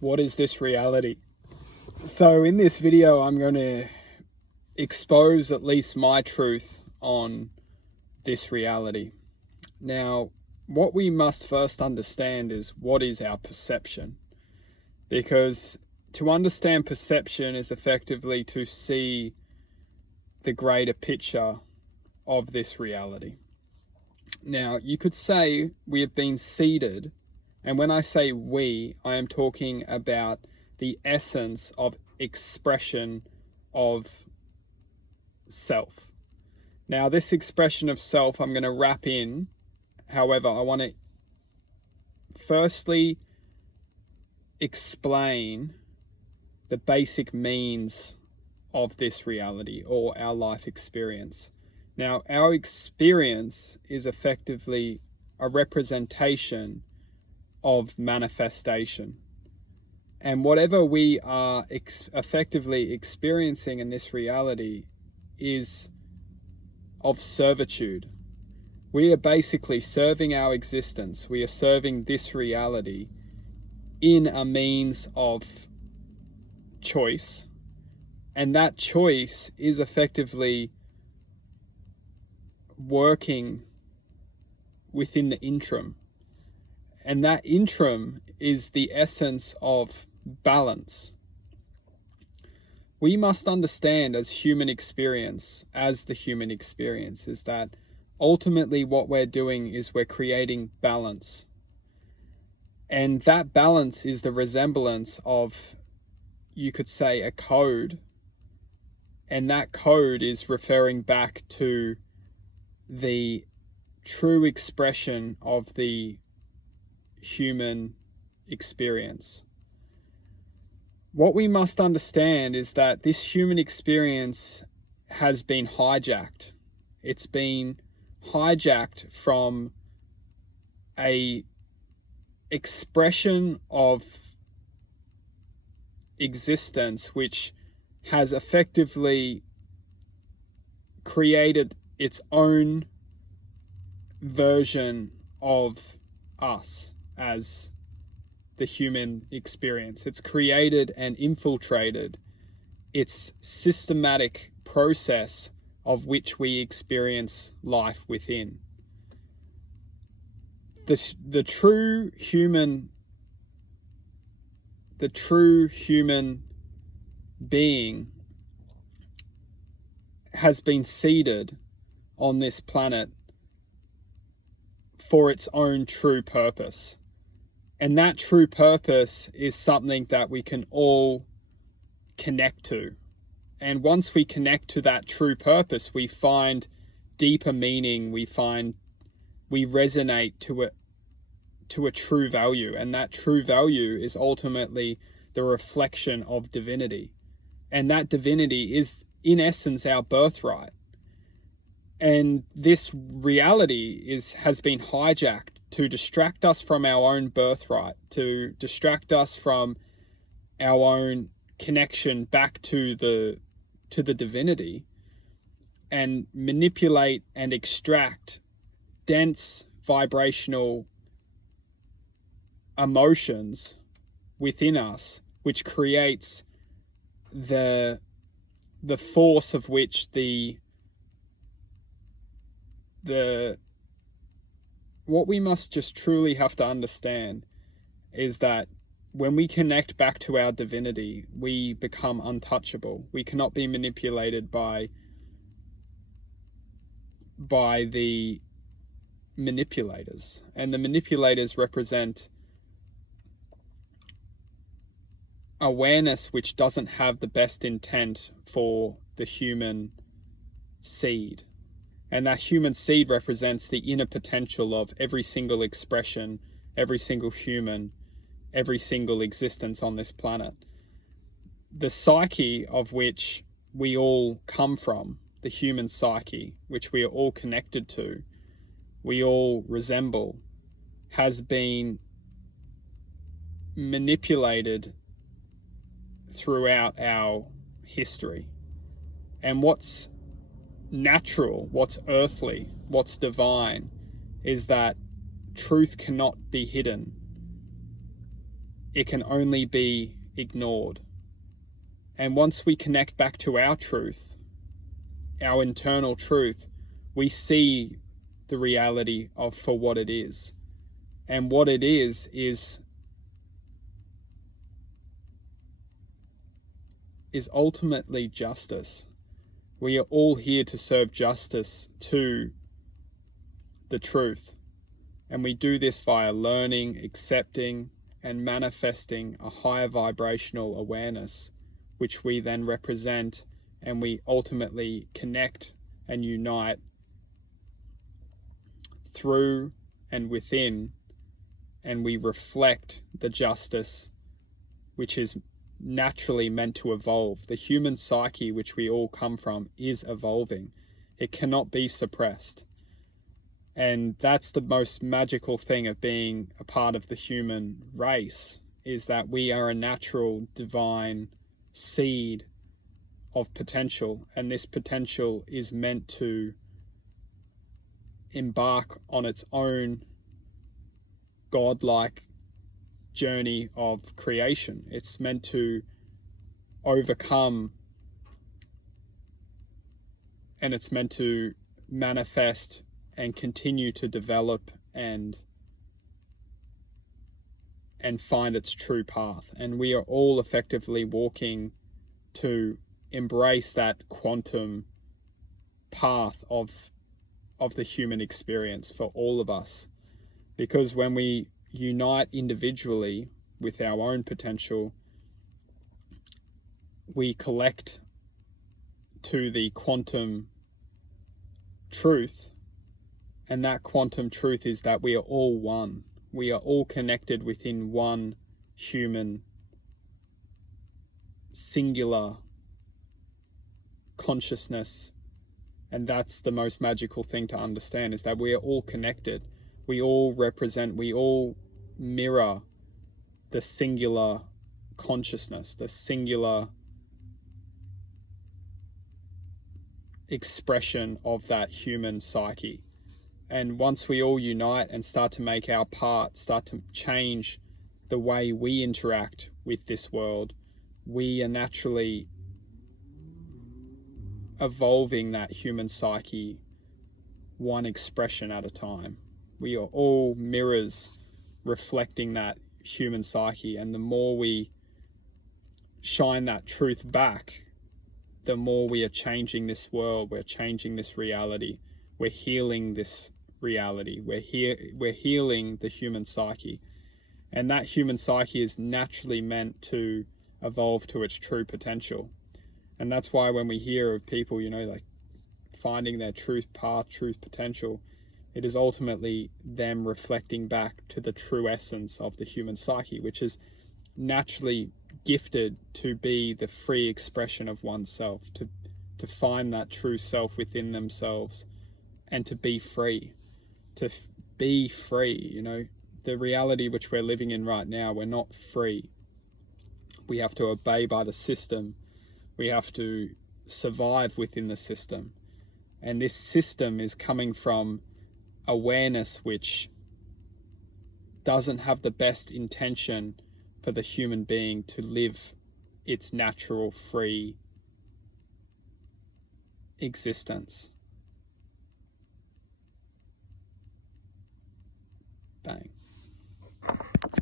What is this reality? So in this video, I'm going to expose at least my truth on this reality. Now, what we must first understand is what is our perception? Because to understand perception is effectively to see the greater picture of this reality. Now, you could say we have been seeded, and when I say we, I am talking about the essence of expression of self. Now, this expression of self I'm going to wrap in. However, I want to firstly explain the basic means of this reality or our life experience. Now, our experience is effectively a representation of manifestation. And whatever we are effectively experiencing in this reality is of servitude. We are basically serving our existence. We are serving this reality in a means of choice. And that choice is effectively working within the interim. And that interim is the essence of balance. We must understand as the human experience is that ultimately what we're doing is we're creating balance. And that balance is the resemblance of, you could say, a code. And that code is referring back to the true expression of the human experience. What we must understand is that this human experience has been hijacked. It's been hijacked from a expression of existence which has effectively created its own version of us as the human experience. It's created and infiltrated its systematic process of which we experience life within. The true human being has been seeded on this planet for its own true purpose. And that true purpose is something that we can all connect to. And once we connect to that true purpose, we find deeper meaning, we resonate to a true value. And that true value is ultimately the reflection of divinity. And that divinity is, in essence, our birthright. And this reality has been hijacked to distract us from our own birthright, to distract us from our own connection back to the divinity, and manipulate and extract dense vibrational emotions within us, which creates the force of which what we must just truly have to understand is that when we connect back to our divinity, we become untouchable. We cannot be manipulated by the manipulators. And the manipulators represent awareness which doesn't have the best intent for the human seed. And that human seed represents the inner potential of every single expression, every single human, every single existence on this planet. The psyche of which we all come from, the human psyche, which we are all connected to, we all resemble, has been manipulated throughout our history. And what's natural, what's earthly, what's divine is that truth cannot be hidden. it can only be ignored. And once we connect back to our truth, our internal truth, we see the reality of for what it is. And what it is ultimately justice. We are all here to serve justice to the truth. And we do this via learning, accepting, and manifesting a higher vibrational awareness, which we then represent, and we ultimately connect and unite through and within, and we reflect the justice which is naturally meant to evolve. The human psyche, which we all come from, is evolving. It cannot be suppressed. And that's the most magical thing of being a part of the human race, is that we are a natural divine seed of potential, and this potential is meant to embark on its own godlike journey of creation. It's meant to overcome, and it's meant to manifest and continue to develop and find its true path. And we are all effectively walking to embrace that quantum path of the human experience for all of us. Because when we unite individually with our own potential, we collect to the quantum truth, and that quantum truth is that we are all one. We are all connected within one human singular consciousness. And that's the most magical thing to understand, is that we are all connected. We all represent, we all mirror the singular consciousness, the singular expression of that human psyche. And once we all unite and start to make our part, start to change the way we interact with this world, we are naturally evolving that human psyche one expression at a time. We are all mirrors reflecting that human psyche, and the more we shine that truth back, the more we are changing this world, we're changing this reality, we're healing this reality, we're healing the human psyche. And that human psyche is naturally meant to evolve to its true potential. And that's why when we hear of people, like finding their truth path, truth potential, it is ultimately them reflecting back to the true essence of the human psyche, which is naturally gifted to be the free expression of oneself, to find that true self within themselves and to be free, be free. The reality which we're living in right now, we're not free. We have to obey by the system. We have to survive within the system. And this system is coming from awareness which doesn't have the best intention for the human being to live its natural, free existence. Bang.